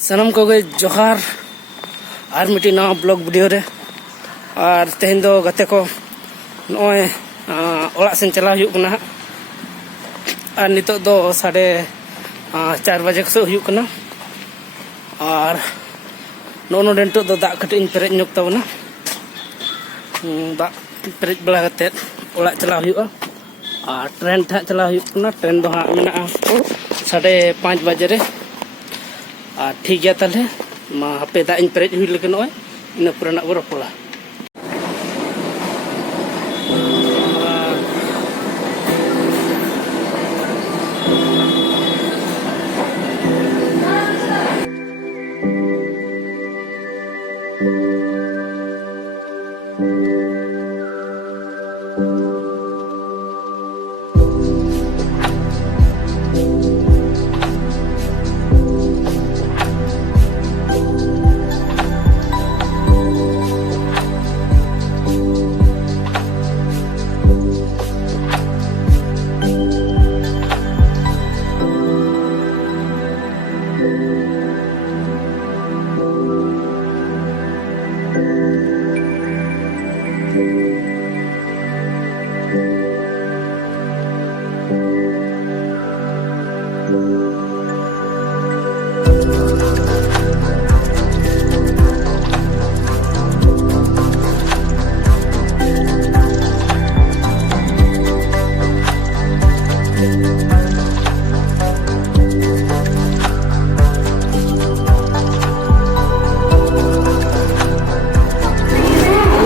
सनम को गए जोहार और मिट्टी नवा ब्लॉग वीडियो रे और तेहन दो गते को नॉय ओड़ा सेन चला हुयुक कना और नितो दो 4:30 बजे को हुयुक कना और नो डेंटो दो दा कटिन पेरेज ᱧᱚᱜ तबना दा पेरेज बड़ा कते ओड़ा चला हुयुक और ट्रेन था चला हुयुक कना ट्रेन दो हा मेना 5:30 बजे रे और ठीक गया ताले मा हपे दा इन पेरेज हुई लेकिन ओय इन पुराना बरो पोला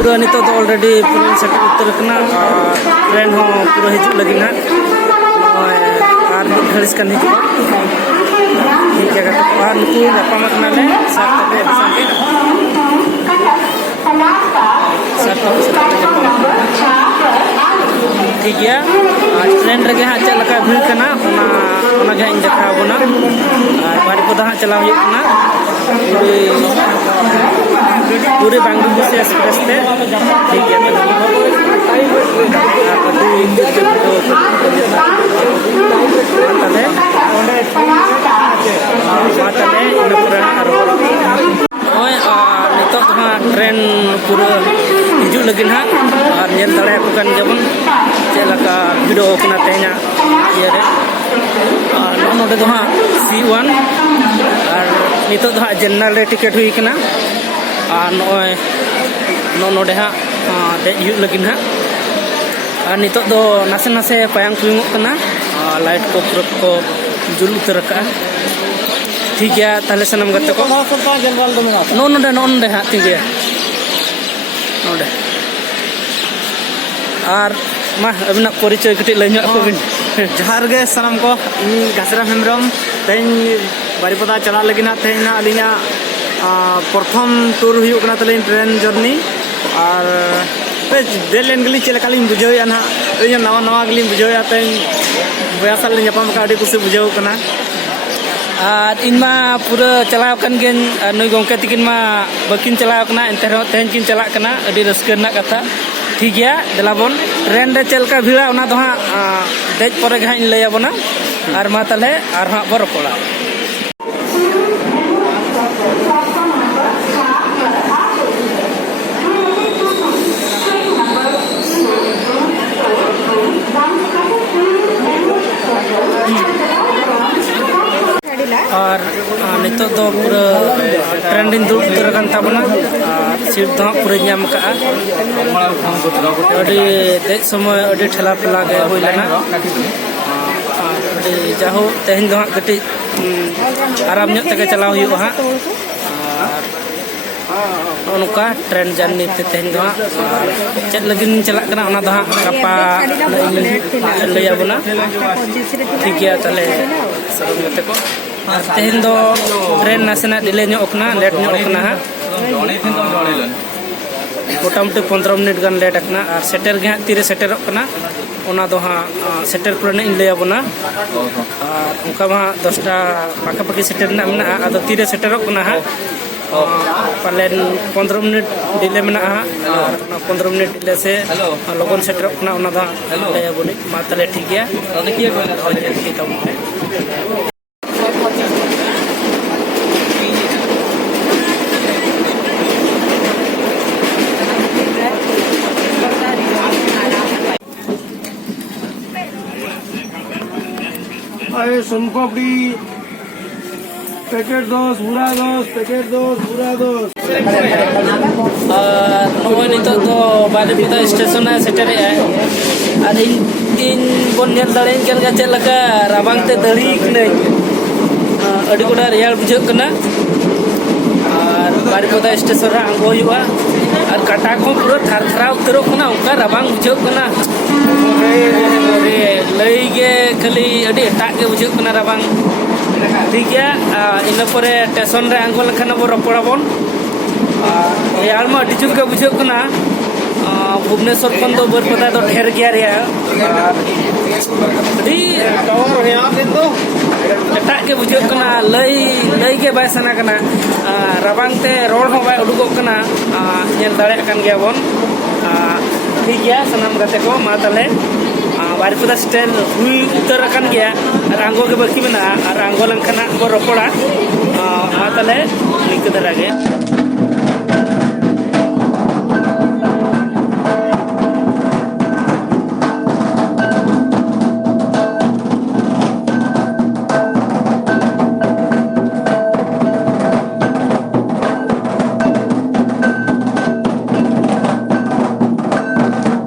पूरा नितो तो ऑलरेडी पूरा सेट उत्तर कना ट्रेन हो पूरा हिजुक लगी ना और घड़िस कन हिजुक ठीक है और नुकु गपा मत नाले साथ तबे संगे ठीक है ट्रेन रगे हा चल लका भीड़ कना ओना गे इन देखा बोना और बारी पदा हा चला हुयुक कना पूरे बेंगलुरु से एक्सप्रेस थे ठीक है ट्रेन पूरा हिजुक लगी ना और नेल दाड़े को कन जबन चलका वीडियो कना तेना ये रे और नोडे दो हां C1 और नितो दो जनरल रे टिकट हुई कना और नोडे हां दे हिजुक लगी ना और नितो दो नासे नासे पायांग कुंगो कना लाइट को पूरा को जुल उतर का ठीक है ताले सनम गते को नोडे हां ठीक है नोडे और मा अबिना परिचय कटी लई ᱧᱚᱜ को बिन जहार गे सनम को घासरा हेमरम तेन बारीपदा चला लगिना तेना अलिना प्रथम टूर हुयुकना तले ट्रेन जर्नी और देलेन गली चलकालिन बुझाया ना इन नवा नवा गली बुझाया तेन बयासल ᱧᱟᱯᱟᱢ का अडी कुछ बुझाव कना और इनमा पूरा चलाव कन गेन नई गोंके तिकिन मा बकिन चलाव कना एंते तेन किन चला कना अडी रस्कर ना कथा ठीक है देलाबन ट्रेन रे चलका भिड़ा ओना दो हां देज परे गे हां लय आबोना और मा तले और हां बरो कोला और नितो दो पूरा ट्रेंडिंग दूर उतर कन ताबना सीट दो पूरा नाम का अडी दे समय अडी ठेला पेला गे होई लेना अडी जाहो तेहन दो गटी आराम ᱧᱚᱜ तक चलाव हुयुआ हां और नोका ट्रेन जर्नी ते तेहन दो चेक लगिन चला कना ओना दो गपा लय आबोना ठीक है ताले सरम गते को तेहन दो ट्रेन नासेना डिले ᱧᱚᱜ कना लेट ᱧᱚᱜ कना हां मोटामुटी 15 मिनट गान लेट कना और सेटर गे तीरे सेटर कना ओना दो हां सेटर पुराने इन लय आबोना और उनका मा 10टा पाका पाकी सेटर ना मेना आदो तीरे सेटर कना हां पालेन 15 मिनट डिले मेना और 15 मिनट डिले से लगन सेटर कना ओना दा लय आबोनी मा तले ठीक गया देखिए सोनपापड़ी पैकेट 10 बुरा 10 पैकेट 10 बुरा 10 नॉय नितो तो बारीपदा स्टेशन सेटरे और इन बन नेल दाड़े केलगा चलका राबांग ते दड़ी कने अडी कोडा रेयाल बुझे कना और बारीपदा स्टेशन रा आंगो हुआ और काटा को पूरा थरथरा उतरो कना उनका राबांग बुझे कना रे लई गे खाली अडी एटा के बुझे कना राबांग ठीक है इन परे स्टेशन रे आंगो लखन बो रपड़ा बन यार मा अडी जुर के बुझे कना भुवनेश्वर खन दो बारीपदा दो ढेर गया रे अडी और यहां से तो एटा के बुझे कना लई के बाय सना कना राबांग ते रोड हो बाय उडुगो कना नेल दाड़े कन गया बन ठीक है सनम गते को मा तले बारीपदा स्टेल हुई उतर कन गया रांगो के बाकी में ना रांगो लंखना बो रपड़ा मा तले निक दरागे